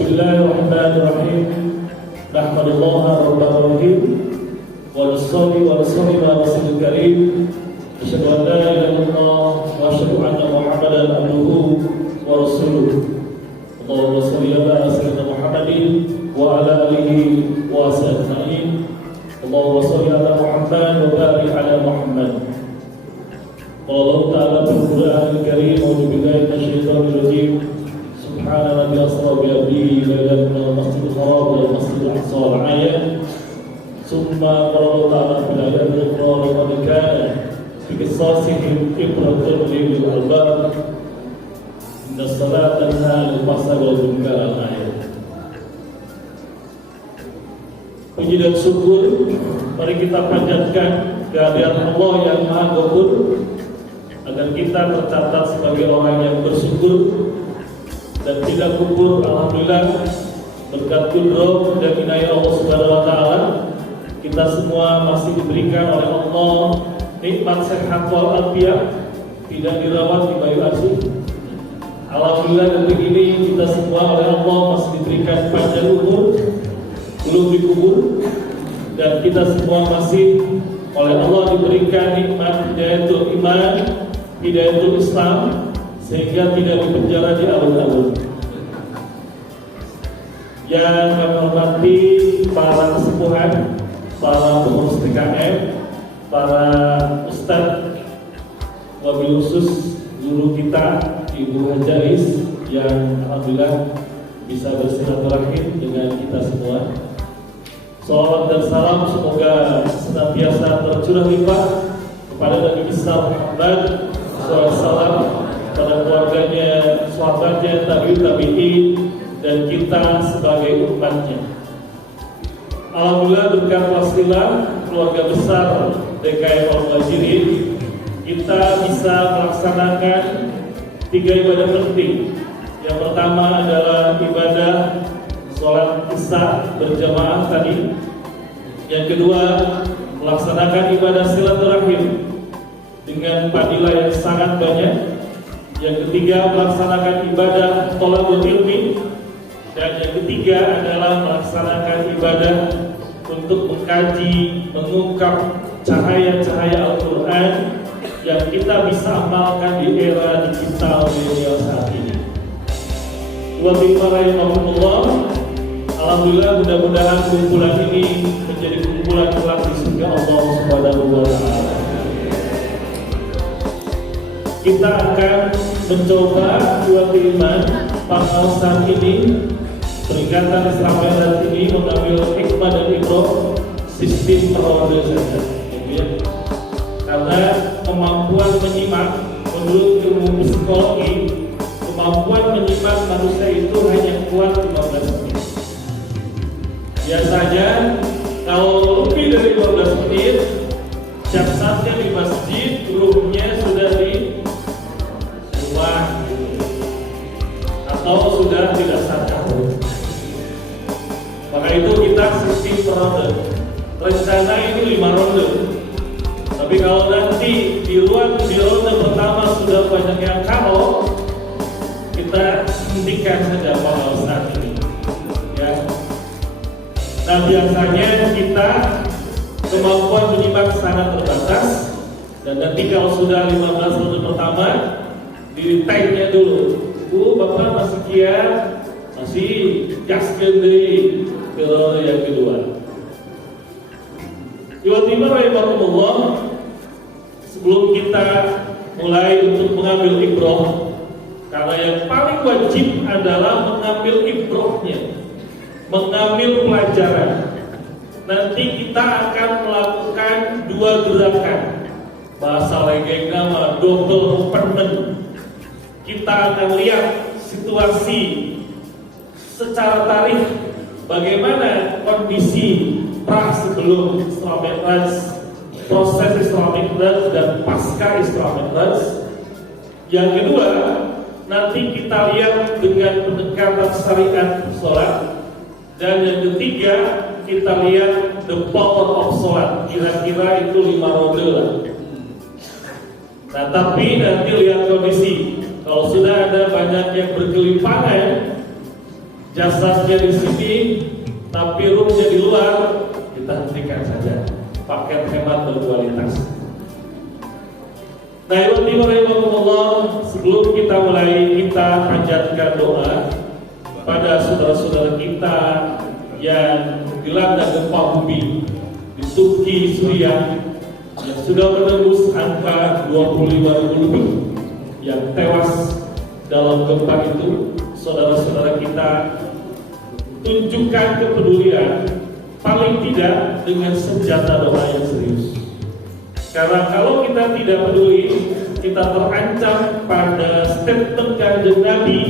Bismillahirrahmanirrahim. Nahmadullaha rabbana rahim wa nusalli wa nusallim ala rasulil karim. Asyhadu an la ilaha illallah wa asyhadu anna Muhammadan abduhu wa rasuluh. Allahumma shalli ala sayyidina Muhammadin wa ala alihi wa sahbihi. Allahumma shalli ala Muhammad wa barik ala Muhammad. Allah Ta'ala berfirman Al-Karim, a'udzu billahi minasyaitonir rajim. Subhana rabbil asra bi abdihi ila al-masjidil haram wa al-masjidil aqsa al-ayat. Summa qala ta'ala fil ayatil ukhra laqad kana fi qisasihim ibratun lil albab. Inna salata tanha 'anil fahsya'i wal munkar al-ayat. Puji dan syukur mari kita panjatkan kehadirat Allah yang Maha Ghafur agar kita tercatat sebagai orang yang bersyukur dan tidak kufur. Alhamdulillah, berkat qudrat dan inayah Allah Subhanahu wa taala, kita semua masih diberikan oleh Allah nikmat sehat wal afiat, tidak dirawat di bayu asuh. Alhamdulillah, detik ini kita semua oleh Allah masih diberikan panjang umur, belum dikubur, dan kita semua masih oleh Allah diberikan nikmat hidayatul iman, hidayatul Islam, sehingga tidak dipenjara di alun-alun. Yang kami hormati para kesepuhan, para pengurus TKM, para ustadz, wabil khusus guru kita Ibu Hajais yang alhamdulillah bisa bersilaturahim dengan kita semua. Salawat dan salam semoga senantiasa tercurah limpah kepada Nabi besar Muhammad SAW, pada keluarganya, sahabatnya, tabi'in, dan kita sebagai umatnya. Alhamdulillah, berkat wasilah keluarga besar DKM Al-Muhajirin, kita bisa melaksanakan 3 ibadah penting. Yang pertama adalah ibadah sholat isya berjamaah tadi. Yang kedua, melaksanakan ibadah silaturahim dengan fadilah yang sangat banyak. Yang ketiga, melaksanakan ibadah thalabul ilmi. Dan yang ketiga adalah melaksanakan ibadah untuk mengkaji, mengungkap cahaya-cahaya Al-Quran yang kita bisa amalkan di era digital milenial saat ini. Alhamdulillah, mudah-mudahan kumpulan ini menjadi kumpulan kelak di surga Allah Subhanahu wa taala. Kita akan mencoba buat iman pada saat ini, peringatan Isra Mi'raj ini mengambil hikmah dan ibrah sistem perawatan saja, ya. Karena kemampuan menyimak menurut ilmu psikologi, kemampuan menyimak manusia itu hanya kuat 15 menit. Biasanya kalau lebih dari 15 menit, jasadnya di masjid, ruhnya sudah di rumah atau sudah tidak sadar. Maka itu kita sistem per ronde. Rencana ini 5 ronde. Tapi kalau nanti di ronde pertama sudah banyak yang KO, kita hentikan saja pada saat ini, ya. Nah, biasanya kita kemampuan menyimak sangat terbatas, dan nanti kalau sudah 15 ronde pertama, di tag-nya dulu. Bapak masih kiat, masih jaskeun deui ke ronde yang kedua. Tiba-tiba rahimahumullah, sebelum kita mulai untuk mengambil ibrah, karena yang paling wajib adalah mengambil ibrahnya, mengambil pelajaran. Nanti kita akan melakukan 2 gerakan. Bahasa legenda mah double openement. Kita akan lihat situasi secara tarikh bagaimana kondisi pra sebelum Isra Mi'raj, proses Isra Mi'raj dan pasca Isra Mi'raj. Yang kedua, nanti kita lihat dengan pendekatan syariat sholat. Dan yang ketiga, kita lihat the power of sholat. Kira-kira itu 5 ronde lah. Nah, tapi nanti lihat kondisi. Kalau sudah ada banyak yang bergelimpangan, Jasadnya di sini, tapi roomnya di luar, kita hentikan saja. Paket hemat berkualitas. Nah, Alhamdulillah, sebelum kita mulai, kita panjatkan doa pada saudara-saudara kita yang dilanda gempa bumi di Turki, Suriah, yang sudah menembus angka 25.000 lebih yang tewas dalam gempa itu. Saudara-saudara kita, tunjukkan kepedulian paling tidak dengan senjata doa yang serius. Karena kalau kita tidak peduli, kita terancam pada statement Kanjeng Nabi,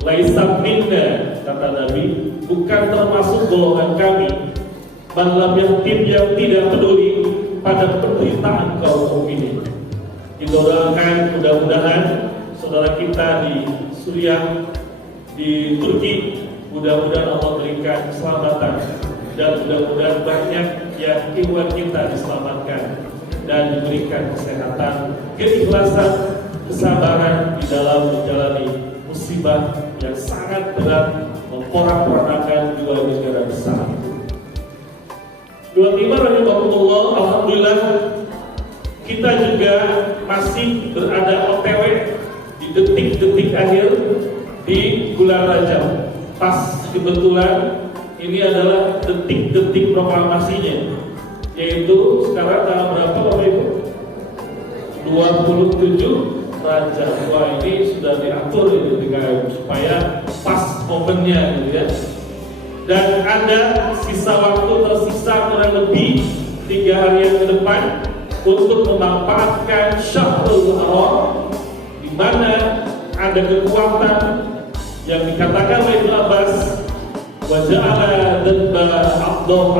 laisa minna, kata Nabi, bukan termasuk golongan kami. Man lam yahtim, yang tidak peduli pada penderitaan kaum mukminin. Didoakan mudah-mudahan saudara kita di Suriah, di Turki, mudah-mudahan Allah berikan keselamatan, dan mudah-mudahan banyak yang hewan kita diselamatkan dan diberikan kesehatan, keikhlasan, kesabaran di dalam menjalani musibah yang sangat berat memporak-porandakan dua negara besar. Dua timur rahimahullah, alhamdulillah kita juga masih berada OTW di detik-detik akhir di bulan Rajab. Pas kebetulan ini adalah detik-detik proklamasinya, yaitu sekarang tanggal berapa Bapak Ibu? 27 Rajab. Wah, ini sudah diatur ini supaya pas momennya gitu ya. Dan ada sisa waktu tersisa kurang lebih 3 hari yang ke depan untuk memanfaatkan Syahrul Haram, di mana ada kekuatan yang dikatakan oleh Ibnu Abbas, wa ja'ala dhanba abdul,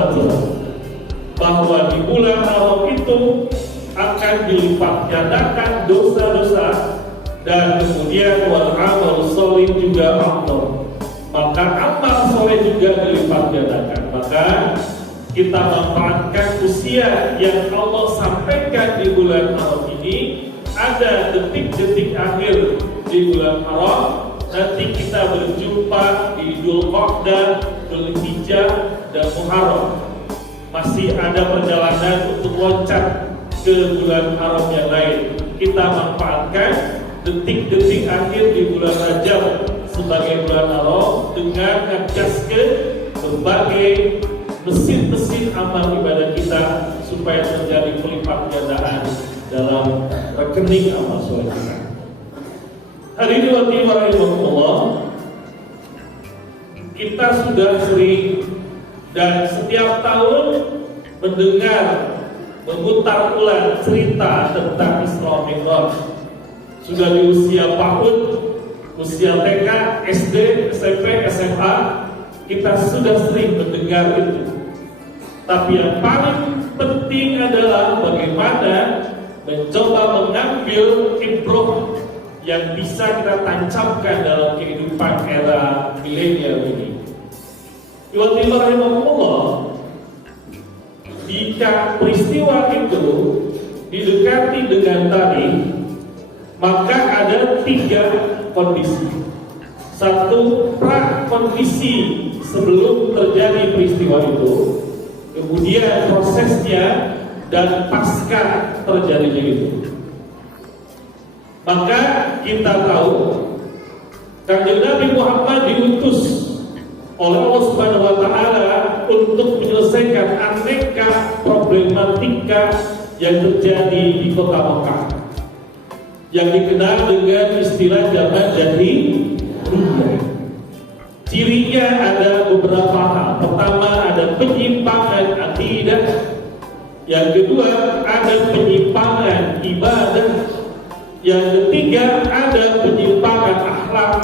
bahwa di bulan Haram itu akan dilipat gandakan dosa-dosa, dan kemudian wal amal sholih juga afdal, maka amal soleh juga dilipat gandakan. Maka kita manfaatkan usia yang Allah sampaikan di bulan Haram ini. Ada detik-detik akhir di bulan Haram. Nanti kita berjumpa di Dzulqa'dah, Dzulhijjah, dan Muharram. Masih ada perjalanan untuk loncat ke bulan Haram yang lain. Kita manfaatkan detik-detik akhir di bulan Rajab sebagai bulan Haram dengan mengasahkan berbagai mesin-mesin amal ibadah kita supaya terjadi pelipat gandaan dalam rekening amal soleh kita. Hadirin rahimahullah, kita sudah sering dan setiap tahun mendengar, memutar ulang cerita tentang Isra Mi'raj. Sudah di usia PAUD, usia TK, SD, SMP, SMA, kita sudah sering mendengar itu. Tapi yang paling penting adalah bagaimana mencoba mengambil ibrah yang bisa kita tancapkan dalam kehidupan era milenial ini. Rahimahullah, jika peristiwa itu didekati dengan tarikh, maka ada 3 kondisi. Satu, pra kondisi sebelum terjadi peristiwa itu, kemudian prosesnya, dan pasca terjadinya itu. Maka kita tahu Kanjeng Nabi Muhammad diutus oleh Allah Subhanahu wa taala untuk menyelesaikan aneka problematika yang terjadi di kota Mekah, yang dikenal dengan istilah zaman jahiliyah. Cirinya ada beberapa hal. Pertama, ada penyimpangan akidah. Yang kedua, ada penyimpangan ibadah. Yang ketiga, ada penyimpangan akhlak.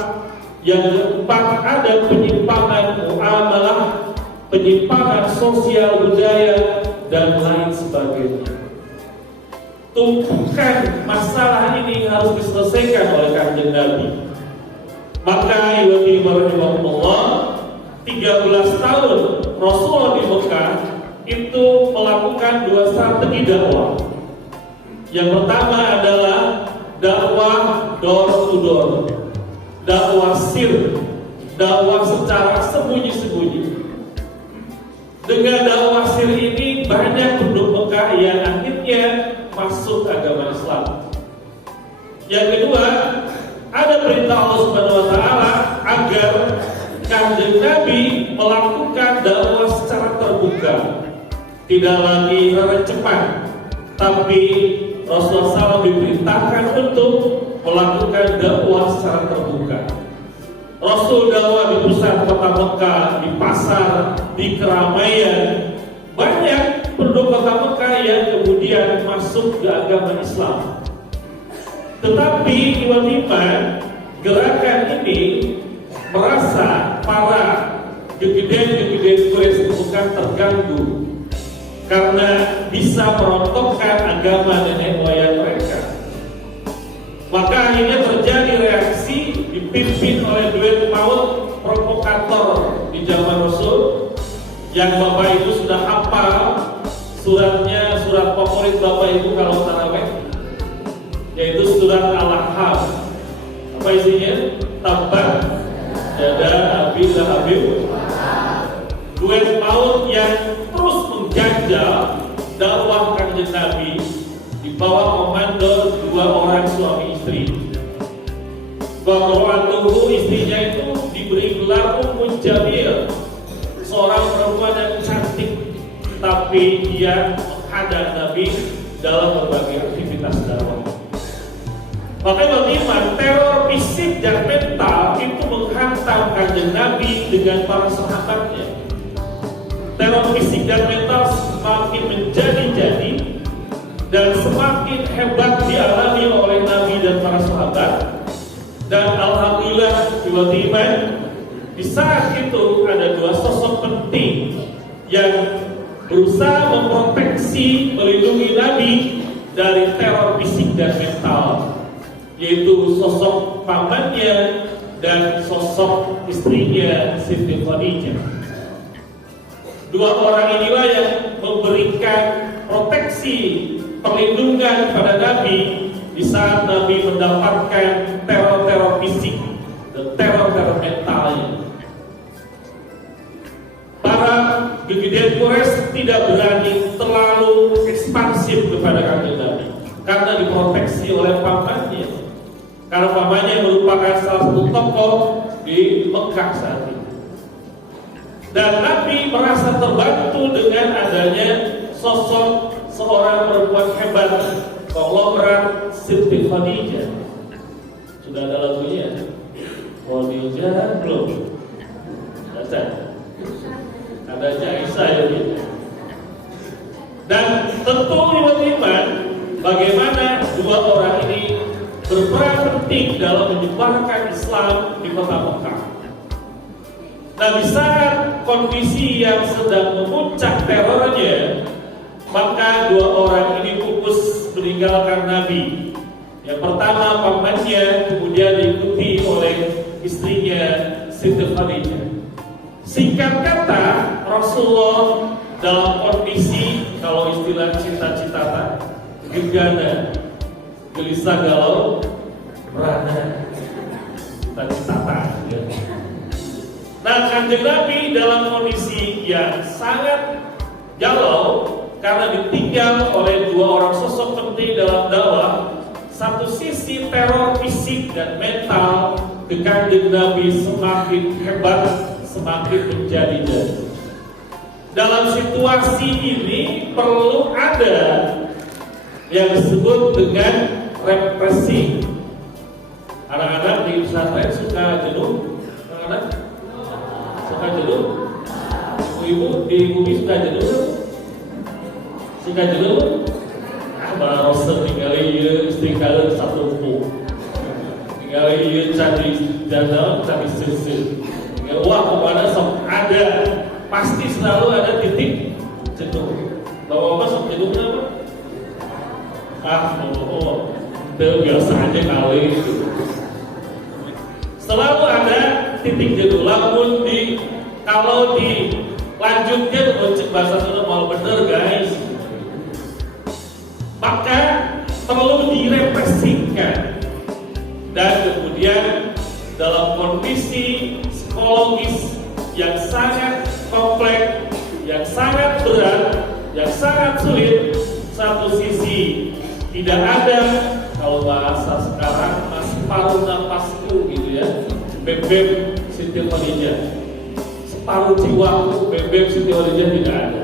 Yang keempat, ada penyimpangan muamalah, penyimpangan sosial budaya, dan lain sebagainya. Tumpukan masalah ini harus diselesaikan oleh Kanjeng Nabi. Maka rahimahullah, 13 tahun Rasulullah di Mekah itu melakukan 2 strategi dakwah. Yang pertama adalah dakwah door to door, dakwah sir, dakwah secara sembunyi-sembunyi. Dengan dakwah siri ini banyak penduduk Mekah yang akhirnya masuk agama Islam. Yang kedua, ada perintah Allah Subhanahu wa taala agar Kanjeng Nabi melakukan dakwah secara terbuka. Tidak lagi cepat, tapi Rasulullah SAW diperintahkan untuk melakukan dakwah secara terbuka. Rasul dakwah di pusat kota Mekah, di pasar, di keramaian. Banyak penduduk kota Mekah yang kemudian masuk ke agama Islam. Tetapi tiba-tiba gerakan ini merasa para gegeden Quraisy bukan terganggu karena bisa merontokkan agama nenek moyang mereka. Maka akhirnya terjadi reaksi dipimpin oleh duet maut provokator di zaman Rasul yang Bapak Ibu sudah hafal suratnya, surat favorit Bapak Ibu kalau tarawih, yaitu surat Al-Ahqaf. Apa isinya? Tabbat yada abi lahabin. Duet maut yang terus mengganjal dakwah Kanjeng Nabi di bawah komando dua orang suami istri. Bahwa istrinya itu diberi gelar Ummu Jamil, seorang perempuan yang cantik, tapi dia menghadap Nabi dalam berbagai aktivitas dakwah. Maka bagaimana teror fisik dan mental itu menghantam Kanjeng Nabi dengan para sahabatnya. Teror fisik dan mental semakin menjadi-jadi dan semakin hebat dialami oleh Nabi dan para sahabat. Dan alhamdulillah tiba-tiba di saat itu ada dua sosok penting yang berusaha memproteksi, melindungi Nabi dari teror fisik dan mental, yaitu sosok pamannya dan sosok istrinya Siti Khadijah. Dua orang inilah yang memberikan proteksi, perlindungan kepada Nabi di saat Nabi mendapatkan teror-teror fisik dan teror-teror mentalnya. Para gegeden Quraisy tidak berani terlalu ekspansif kepada Kanjeng Nabi karena diproteksi oleh pamannya. Karena pamannya merupakan salah satu tokoh di Mekah saat itu. Dan Nabi merasa terbantu dengan adanya sosok seorang perempuan hebat, konglomerat Siti Khadijah. Sudah ada lagunya? Khadijah belum? Ada Aisyah ya. Dan tentu iman bagaimana dua orang ini berperan penting dalam menyebarkan Islam di kota Mekah. Nah, di saat kondisi yang sedang memuncak terornya, maka dua orang ini pupus meninggalkan Nabi. Yang pertama pamannya, kemudian diikuti oleh istrinya Siti Khadijah. Singkat kata, Rasulullah dalam kondisi, kalau istilah cita-cita gegana, gelisah galau, merana, cita-cita. Nah, Kanjeng Nabi dalam kondisi yang sangat galau karena ditinggal oleh dua orang sosok penting dalam dakwah. Satu sisi teror fisik dan mental ke Kanjeng Nabi semakin hebat, semakin menjadi-jadi. Dalam situasi ini perlu ada yang disebut dengan represi. Anak-anak di pesantren suka jenuh, anak-anak suka jenuh. Ibu di bumi suka jenuh, suka jenuh. Para roster tinggali istri kalian satu pun, tinggali cari danau, cari sisi. Wah, kemana sok ada, pasti selalu ada titik jenuh. Tahu apa sok jenuh apa? Itu biasa aja kali. Selalu ada titik jenuh. Lamun kalau dilanjutkan untuk bahasa Sunda mau bener guys, maka perlu direpresikan dan kemudian dalam kondisi psikologis yang sangat kompleks, yang sangat berat, yang sangat sulit. Satu sisi tidak ada, kalau bahasa sekarang masih paruh napasku gitu ya, bebek Siti Khadijah, separuh jiwaku bebek Siti Khadijah tidak ada.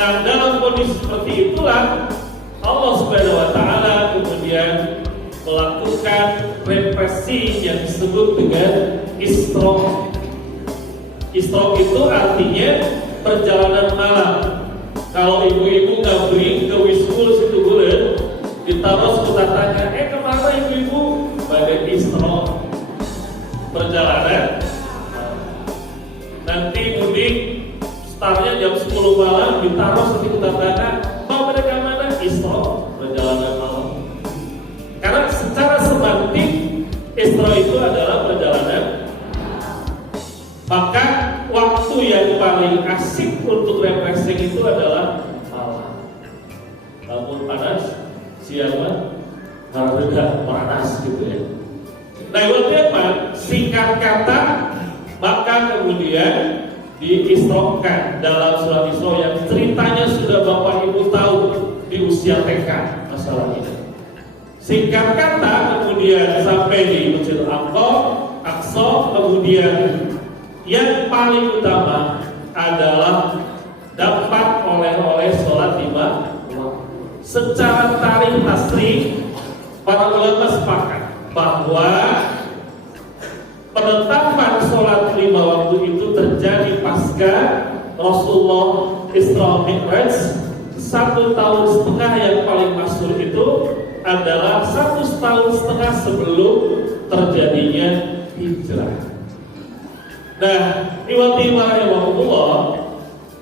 Nah, dalam kondisi seperti itulah Allah Subhanahu wa Ta'ala kemudian melakukan represi yang disebut dengan Isra. Isra itu artinya perjalanan malam. Kalau ibu-ibu ngabring ke Wiskul situ bulan, ditaruh kutatannya, kemana ibu-ibu? Pada Isra, perjalanan. Nanti mudik, startnya jam 10 malam, ditaruh seperti kutatannya, mau mereka mana? Isra, perjalanan malam. Karena secara semantik Isra itu adalah perjalanan. Maka waktu yang paling asik untuk refreshing itu adalah malam. Namun panas, siang harus reda panas gitu ya. Nah, apa? Singkat kata, maka kemudian diisrokan dalam surat Isra yang ceritanya sudah Bapak Ibu tahu di usia TK masalah ini. Singkat kata, kemudian sampai di Masjid Al-Aqsa, kemudian yang paling utama adalah dapat oleh sholat 5 waktu. Secara tarikh tasrih, para ulama sepakat bahwa penetapan sholat 5 waktu itu terjadi pasca Rasulullah Isra Mi'raj. 1,5 tahun yang paling masyhur itu adalah 1,5 tahun sebelum terjadinya hijrah. Nah, rahimahullah,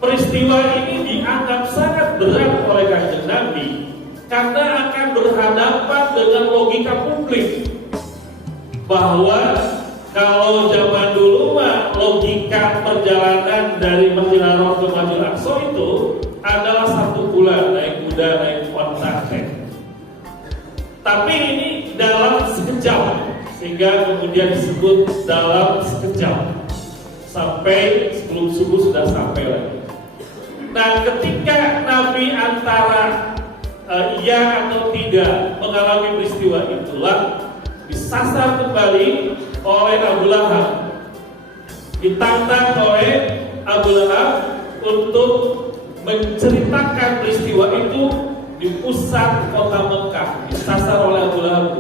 peristiwa ini dianggap sangat berat oleh Kanjeng Nabi karena akan berhadapan dengan logika publik bahwa kalau zaman dulu mah logika perjalanan dari Masjidil Haram ke Masjidil Aqsa itu adalah 1 bulan naik kuda, naik onta. Tapi ini dalam sekejap, sehingga kemudian disebut dalam sekejap. Sampai sebelum subuh sudah sampai lagi. Nah, ketika Nabi antara iya atau tidak mengalami peristiwa itulah disasar kembali oleh Abu Lahab, ditantang oleh Abu Lahab untuk menceritakan peristiwa itu di pusat kota Mekah. Disasar oleh Abu Lahab.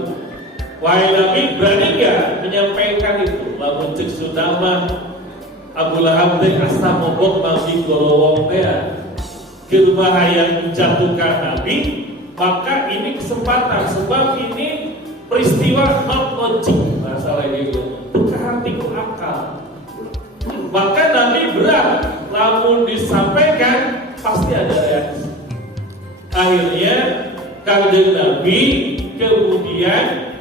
Wahai Nabi, berani gak menyampaikan itu? Lamun cek sudama Abu Lahab teh asa mogok manggi golowong teh keur yang menjatuhkan Nabi, maka ini kesempatan, sebab ini peristiwa not logic, masalah gitu, bukan tiku akal. Maka Nabi berat, lamun disampaikan pasti ada reaksi. Akhirnya Kanjeng Nabi kemudian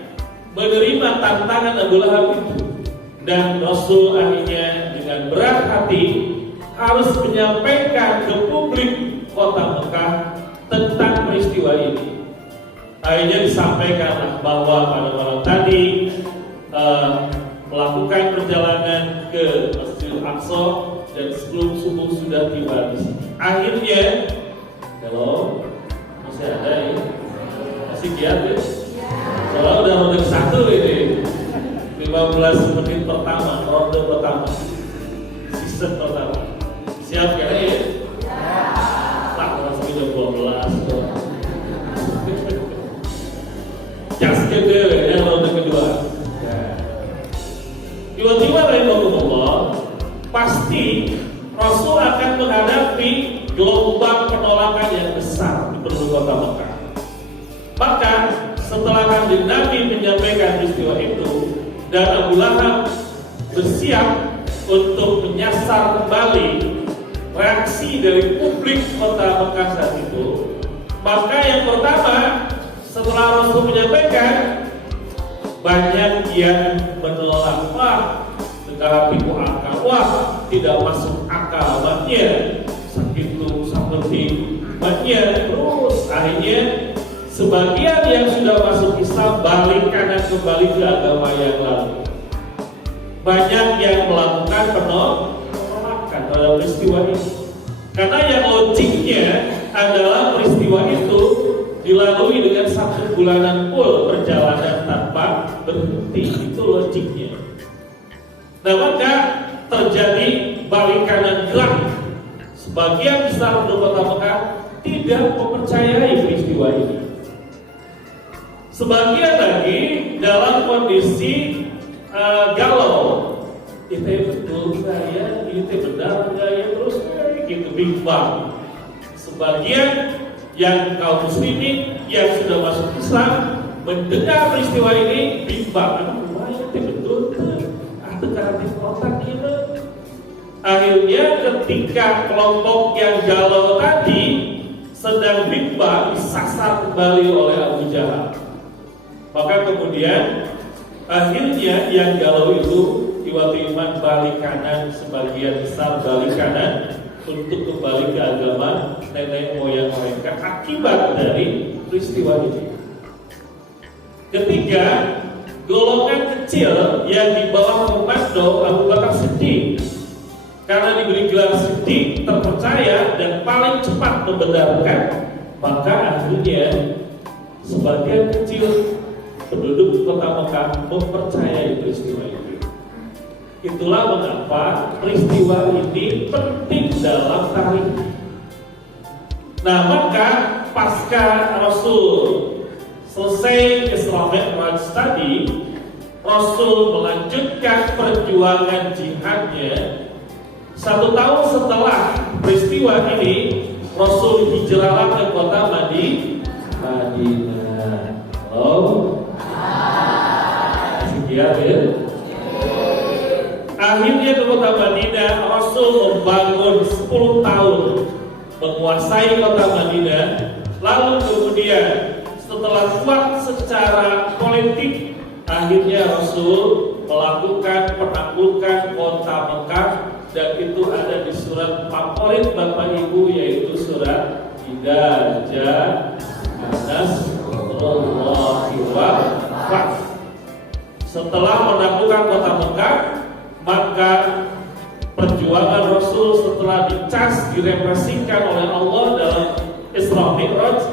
menerima tantangan Abu Lahab itu, dan Rasul akhirnya dengan berat hati harus menyampaikan ke publik kota Mekah tentang peristiwa ini. Akhirnya disampaikanlah bahwa pada malam tadi melakukan perjalanan ke Masjidil Aqsa dan sebelum subuh sudah tiba di sini. Akhirnya, halo, masih ada ya? Masih giat ya? Soalnya udah ronde 1 ini. 15 menit pertama, ronde pertama, season pertama. Siap ya? Tak masih udah 12. Jas gede ya, ronde kedua. Tiba-tiba rahimahullah, pasti Rasul akan menghadapi gelombang penolakan yang besar di penduduk kota Mekah. Maka setelah Kanjeng Nabi menyampaikan peristiwa itu dan Abu Lahab bersiap untuk menyasar kembali reaksi dari publik kota Mekah saat itu, maka yang pertama setelah Rasul menyampaikan, banyak yang menolak. Wah, segala tipu akal. Wah, tidak masuk akal. Banyak segitu seperti banyak. Terus akhirnya sebagian yang sudah masuk Islam balik kanan kembali ke agama yang lalu. banyak yang melakukan penolakan terhadap peristiwa ini. Karena yang logiknya adalah peristiwa itu dilalui dengan 1 bulanan full perjalanan tanpa berhenti. Itu logiknya. Nah, maka terjadi balik kanan gerak. Sebagian besar penduduk Kota Mekah tidak mempercayai peristiwa ini. Sebagian lagi dalam kondisi galau. Itu betul nggak ya? Itu benar nggak ya? Terus gitu bimbang. Sebagian yang kaum muslimin yang sudah masuk Islam mendengar peristiwa ini bimbang. Wah, itu betul tuh. Teka-teki otak kita. Akhirnya ketika kelompok yang galau tadi sedang bimbang disasar kembali oleh Abu Jahal. Maka kemudian akhirnya yang galau itu tiba-tiba balik kanan, sebagian besar balik kanan untuk kembali ke agama nenek moyang mereka akibat dari peristiwa ini. Ketiga, golongan kecil yang di bawah komando Abu Bakar Siddiq karena diberi gelar Siddiq terpercaya dan paling cepat membenarkan, maka akhirnya sebagian kecil penduduk Kota Mekah mempercayai peristiwa itu. Itulah mengapa peristiwa ini penting dalam tarikh. Nah, maka pasca Rasul selesai Isra Mi'raj tadi, Rasul melanjutkan perjuangan jihadnya. 1 tahun setelah peristiwa ini, Rasul hijrahlah ke kota Madinah. Sekian ya. Akhirnya ke kota Madinah, Rasul membangun 10 tahun menguasai kota Madinah. Lalu kemudian setelah kuat secara politik, akhirnya Rasul melakukan penaklukan kota Mekah, dan itu ada di surat favorit Bapak Ibu, yaitu surat Idza Jaa Nasrullahi wal Fath. Setelah menaklukkan kota Mekah, maka perjuangan Rasul setelah dicas, direpresikan oleh Allah dalam Isra Mi'raj,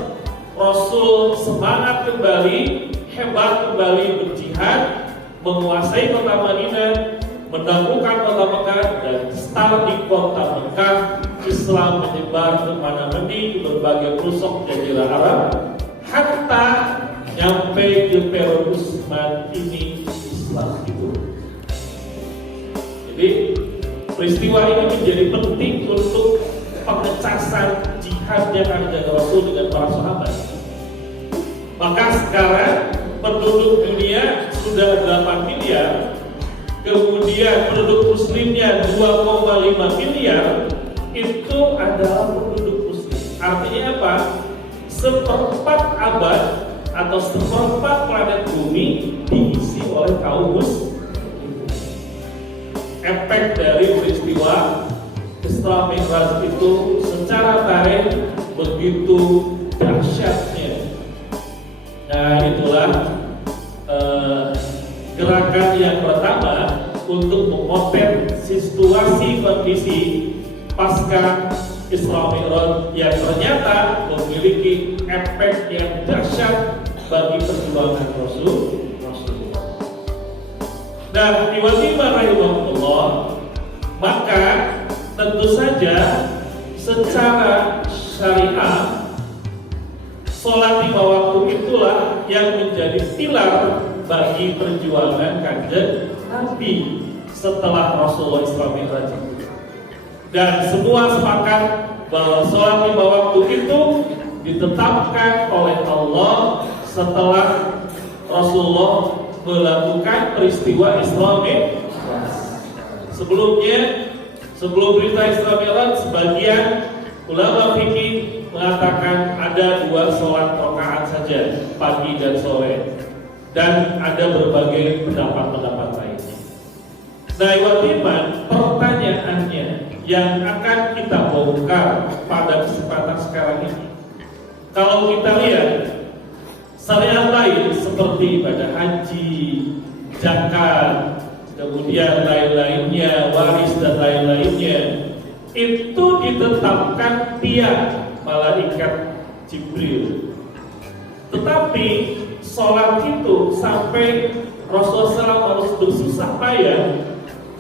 Rasul semangat kembali, hebat kembali berjihad, menguasai kota Madinah, menaklukkan kota Mekah, dan start di kota Mekah, Islam menyebar kemana-mana di berbagai pelosok Jazirah Arab, hatta nyampe ke Peron Usman ini Islam itu. Jadi peristiwa ini menjadi penting untuk pengecasan jihadnya kanjeng Rasul dengan para sahabat. Maka sekarang penduduk dunia sudah 8 miliar, kemudian penduduk muslimnya 2,5 miliar, itu adalah penduduk muslim. Artinya apa? 1/4 abad atau 1/4 planet bumi diisi oleh kaum muslim. Efek dari peristiwa Isra Mi'raj itu secara tarikh begitu dahsyatnya. Nah, itulah gerakan yang pertama untuk memotret situasi kondisi pasca Isra Mi'raj yang ternyata memiliki efek yang dahsyat bagi perjuangan Rasulullah. Nah, tiba-tiba rahimahullah, maka tentu saja secara syariah sholat 5 waktu itulah yang menjadi pilar bagi perjuangan kanjeng Nabi setelah Rasulullah Isra Mi'raj. Dan semua sepakat bahwa sholat 5 waktu itu ditetapkan oleh Allah setelah Rasulullah melakukan peristiwa Isra Mi'raj. Sebelum berita Isra Mi'raj, sebagian ulama fikih mengatakan ada 2 sholat rakaat saja, pagi dan sore, dan ada berbagai pendapat lainnya. Nah, iman, pertanyaannya yang akan kita bongkar pada kesempatan sekarang ini, kalau kita lihat syariat lain seperti ibadah haji, zakat, kemudian lain-lainnya, waris dan lain-lainnya, itu ditetapkan tiap malaikat Jibril. Tetapi sholat itu sampai Rasulullah SAW harus bersusah payah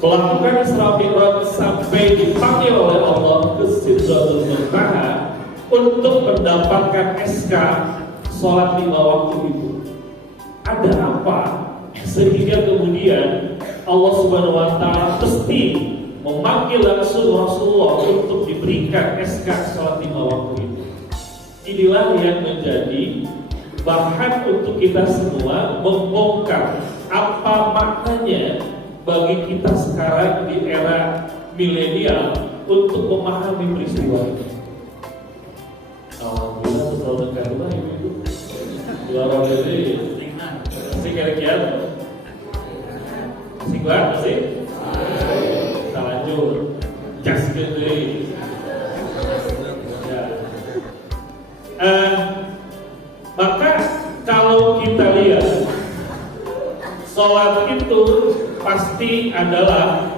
melakukan Isra Mi'raj sampai dipanggil oleh Allah ke Sidratul Muntaha untuk mendapatkan SK sholat 5 waktu itu. Ada apa sehingga kemudian Allah Subhanahu wa Ta'ala mesti memanggil langsung Rasulullah untuk diberikan SK sholat 5 waktu itu? Inilah yang menjadi bahan untuk kita semua membongkar apa maknanya bagi kita sekarang di era milenial untuk memahami peristiwa ini. Alhamdulillah betul dengan rumah itu. Luar dari masih kira-kira masih kuat masih? Kita lanjut. Just gede. Maka kalau kita lihat sholat itu pasti adalah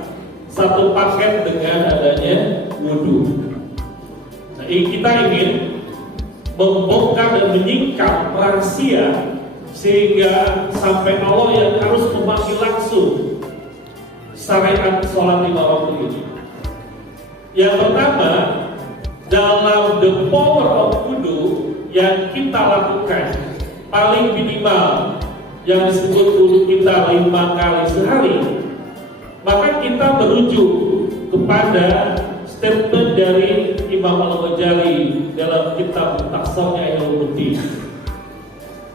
satu paket dengan adanya wudhu. Nah, kita ingin membongkar dan menyingkap rahasia sehingga sampai Allah yang harus memanggil langsung syariat sholat 5 waktu ini. Yang pertama, dalam the power of wudhu yang kita lakukan paling minimal yang disebut wudhu kita 5 kali sehari, maka kita merujuk kepada statement dari Imam Al-Ghazali dalam kitab Taksawnya Ilmuddin.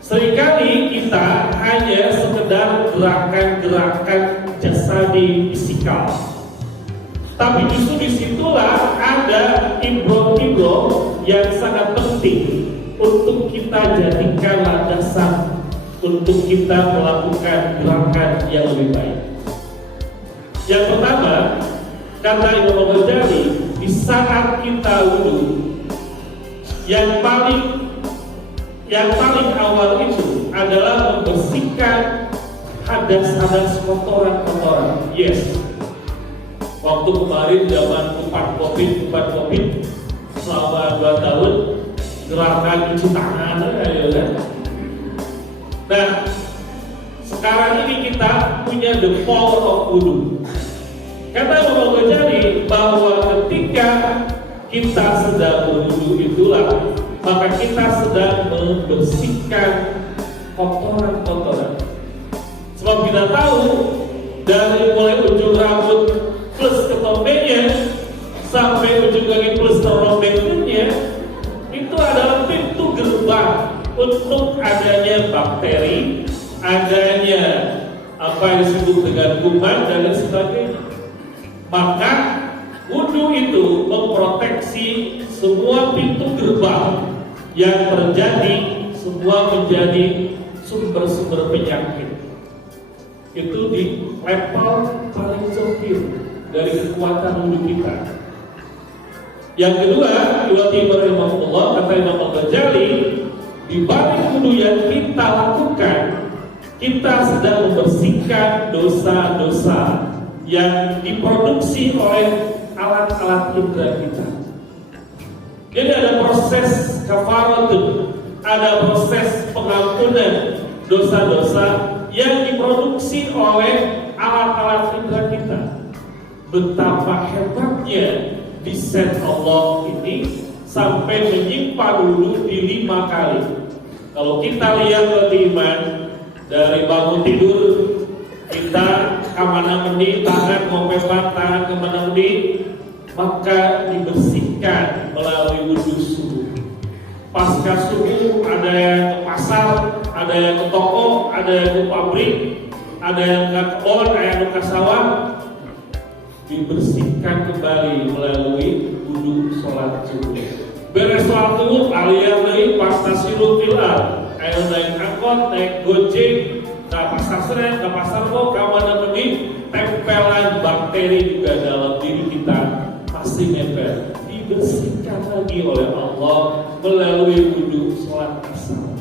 Seringkali kita hanya sekedar gerakan-gerakan jasadi fisikal, tapi justru disitulah ada ibro-ibro yang sangat penting untuk kita jadikan landasan untuk kita melakukan gerakan yang lebih baik. Yang pertama, kata Imam Al-Ghazali, di saat kita wudhu, yang paling awal itu adalah membersihkan hadas-hadas kotoran-kotoran. Yes. Waktu kemarin zaman empat covid selama 2 tahun gerakan cuci tangan ya kan. Nah, sekarang ini kita punya the power of wudhu. Kata Imam Ghazali bahwa ketika kita sedang berwudhu itulah maka kita sedang membersihkan kotoran-kotoran. Sebab kita tahu dari mulai ujung rambut plus ketombenya sampai ujung kaki plus rombengnya itu adalah pintu gerbang untuk adanya bakteri, adanya apa yang disebut dengan kuman dan lain sebagainya. Maka wudhu itu memproteksi semua pintu gerbang yang terjadi, semua menjadi sumber-sumber penyakit. Itu di level paling sempit dari kekuatan wudhu kita. Yang kedua, rahimahullah, kata Imam Al-Ghazali, di balik wudhu yang kita lakukan, kita sedang membersihkan dosa-dosa yang diproduksi oleh alat-alat indera kita. Jadi ada proses kafaratun, ada proses pengampunan dosa-dosa yang diproduksi oleh alat-alat indera kita. Betapa hebatnya desain Allah ini sampai menyimpan wudhu di 5 kali. Kalau kita lihat iman dari bangun tidur kita kemana mandi, tangan ngopepan, tangan kemana mandi, maka dibersihkan melalui wudhu subuh. Pasca subuh ada yang ke pasar, ada yang ke toko, ada yang ke pabrik, ada yang ke kebun, ada yang ke sawah, dibersihkan kembali melalui wudhu sholat subuh. Beres sholat subuh, alias dari pas tasirul filar, ayo naik angkot, naik gojek, ke pasar senen, ke pasar kok, kemana mandi, tempelan bakteri juga dalam diri kita masih nempel, dibersihkan lagi oleh Allah melalui wudhu sholat asar.